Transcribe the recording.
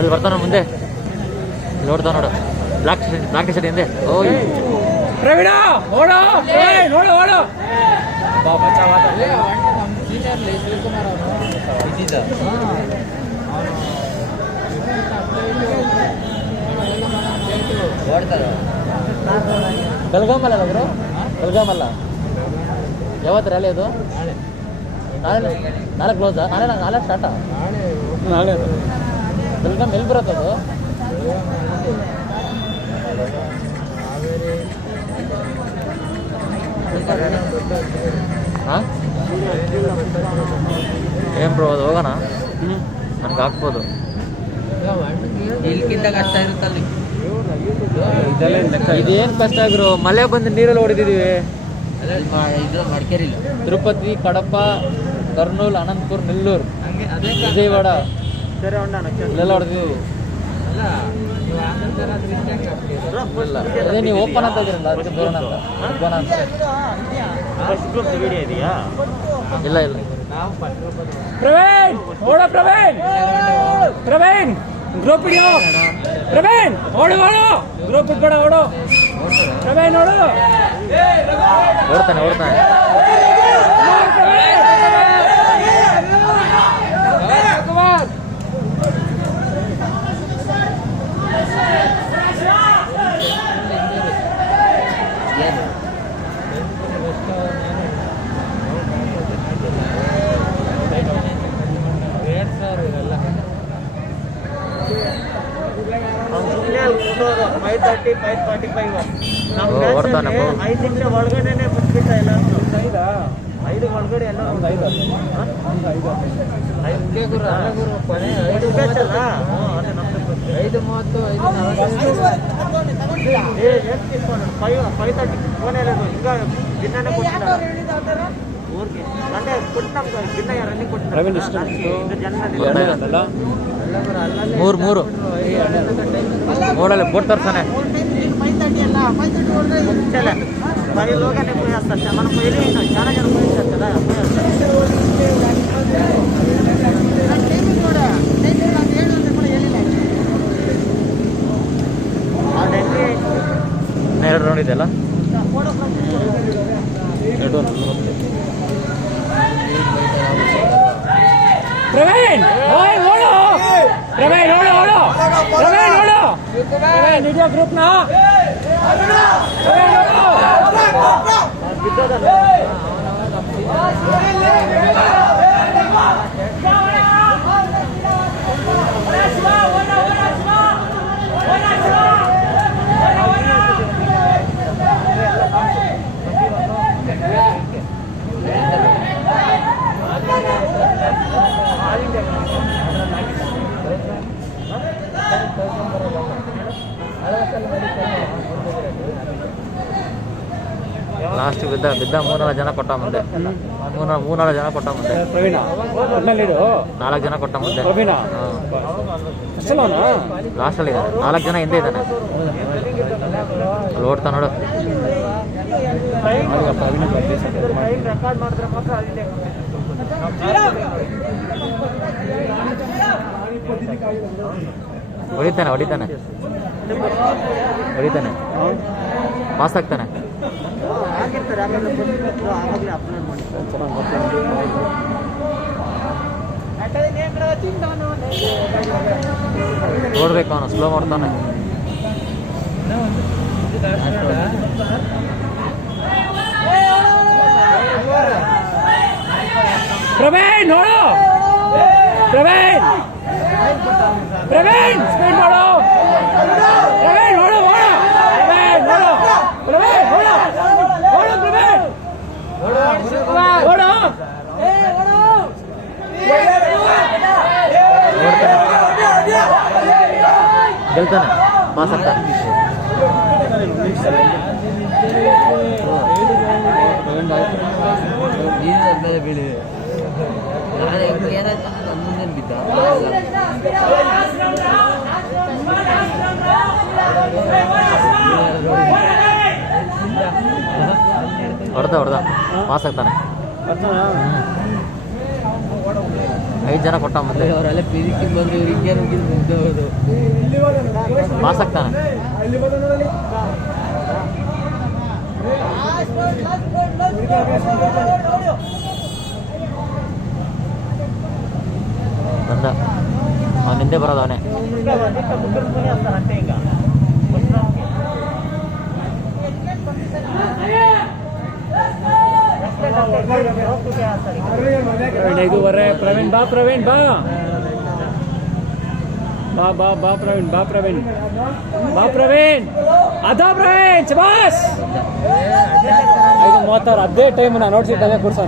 ಅಲ್ಲಿ ಬರ್ತಾನ ಮುಂದೆ ನೋಡ್ತಾವ ನೋಡು ಬ್ಲಾಕ್ ಟಿ ಶರ್ಟ್ ಹಿಂದೆ ಓಯ್ ಪ್ರವೀಣ ಓಡೋ ನೋಡು ಓಡು ಬೆಲ್ಗಾಮಲ್ಲ ಅವರು ಬೆಲ್ಗಾಮಲ್ಲ ಯಾವತ್ತು ರ್ಯಾಲಿ ಅದು ನಾಳೆ ಕ್ಲೋಸಾ ನಾಳೆ ಸ್ಟಾರ್ಟಾ ನಾಳೆ ಬೆಲ್ಗಾಮ್ ಎಲ್ಲಿ ಬರುತ್ತೆ ಅದು ಹಾಂ ಏನು ಬ್ರೋ ಅದು ಹೋಗೋಣ ನನಗೆ ಹಾಕ್ಬೋದು ಇಲ್ಲಿಗಿಂತ ಕಷ್ಟ ಇರುತ್ತಲ್ಲಿ ಇದೇನು ಕಷ್ಟ ಆಗಿರೋ ಮಳೆ ಬಂದು ನೀರಲ್ಲಿ ಹೊಡೆದಿದ್ದೀವಿ ಇದು ಮಡಿಕೇರಿಲ್ಲ ತಿರುಪತಿ ಕಡಪ ಕರ್ನೂಲ್ ಅನಂತಪುರ ನೆಲ್ಲೂರು ವಿಜಯವಾಡ ಇಲ್ಲೆಲ್ಲ ಹೊಡೆದಿದ್ದೀವಿ ಇಲ್ಲ ಅದೇ ನೀವು ಓಪನ್ ಅಂತ ಇದ್ದೀರಲ್ಲ ಅದಕ್ಕೆ ಬರೋಣ ಅಂತ ಓಪನ್ ಅಂತ ಇಲ್ಲ ಇಲ್ಲ ಪ್ರವೀಣ್ ಓಡ ಪ್ರವೀಣ್ ಗ್ರೂಪ್ ಹಿಡಿಯೋ ಪ್ರವೀಣ್ ಓಡು ಗ್ರೂಪ್ ಇಟ್ಬೇಡ ಓಡು ಪ್ರವೀಣ್ ಓಡು ಓಡ್ತಾನೆ ಓಡ್ತಾನೆ 5 ನಿಮಿಷ ಒಳಗಡೆನೆ ಬಿಟ್ಬಿಟ್ಟ ಎಲ್ಲ 5 ಒಳಗಡೆ ಎಲ್ಲ 5:30 ಫೋನ್ ಹೇಳೋದು ಈಗ ದಿನನೇ ಕೊಟ್ಟಿದ್ದಾರೆ ಊರಿಗೆ ಅಂದ್ರೆ ಕೊಟ್ಟು ನಮ್ಗೆ ದಿನ ರನ್ನಿಂಗ್ ಕೊಟ್ಟಿದ್ದಾರೆ ಮೂರು ಓಡಲ್ಲ ಬೋಟ್ ತರ್ತಾನೆ మరి లోగానే పోయేస్తారు మనం పోయి చాలా జనం పోయేస్తారు కదా ಎರಡು ರೌಂಡ್ ಇದೆಯಲ್ಲ ಪ್ರವೀಣ್ ಓಡು ಪ್ರವೀಣ್ ನಿಜ ಗ್ರೂಪ್ನ ಲಾಸ್ಟ್ ಬಿದ್ದ 3-4 ಜನ ಕೊಟ್ಟ ಮುಂದೆ 3-4 ಜನ ಕೊಟ್ಟ ಮುಂದೆ ಪ್ರವೀಣ 4 ಜನ ಕೊಟ್ಟ ಮುಂದೆ ಪ್ರವೀಣ ಲಾಸ್ಟಲ್ಲಿ 4 ಜನ ಹಿಂದೆ ಇದ್ದಾನೆ ಅಲ್ಲಿ ಓಡ್ತಾ ನೋಡು ಹೊಡಿತಾನೆ ಪಾಸ್ ಆಗ್ತಾನೆ ನೋಡ್ಬೇಕು ಅವನು ಸ್ಲೋ ಮಾಡ್ತಾನೆ ಪ್ರವೀಣ್ ನೋಡು ಪ್ರವೀಣ್ ಸ್ಪೀಡ್ ಮಾಡು ಪ್ರವೀಣ್ ನೋಡು ಗೆಲ್ತಾನೆ ಪಾಸ್ ಆಗ್ತಾನೆ ಬೀಳಿ ಮುಂದೆ ಬಿದ್ದ ಹೊಡೆದ ಪಾಸ್ ಆಗ್ತಾನೆ 5 ಜನ ಕೊಟ್ಟ ಮುಂದೆ ಅವರೆಲ್ಲ ಫಿನಿಶಿಂಗ್ ಬಂದ್ರೆ ಇವ್ರು ಹಿಂಗೆ ಮುಗ್ದೋದು. ಪಾಸ್ ಆಗ್ತಾನೆ. ಬಂದ ಅವನ ಹಿಂದೆ ಬರೋದು ಅವನೇ. అంతే ఇంకా ಐದೂವರೆ. ಪ್ರವೀಣ್ ಬಾ, ಪ್ರವೀಣ್ ಬಾ ಬಾ ಬಾ ಬಾ ಪ್ರವೀಣ್, ಬಾ ಪ್ರವೀಣ್, ಬಾ ಪ್ರವೀಣ್, ಅದಾ ಪ್ರವೀಣ್, ಶಬಾಸ್. 5:36 ಅದೇ ಟೈಮ್ ನಾನು ನೋಡ್ಸಿದ್ದೆ, ಕೂರ್ಸೋಣ.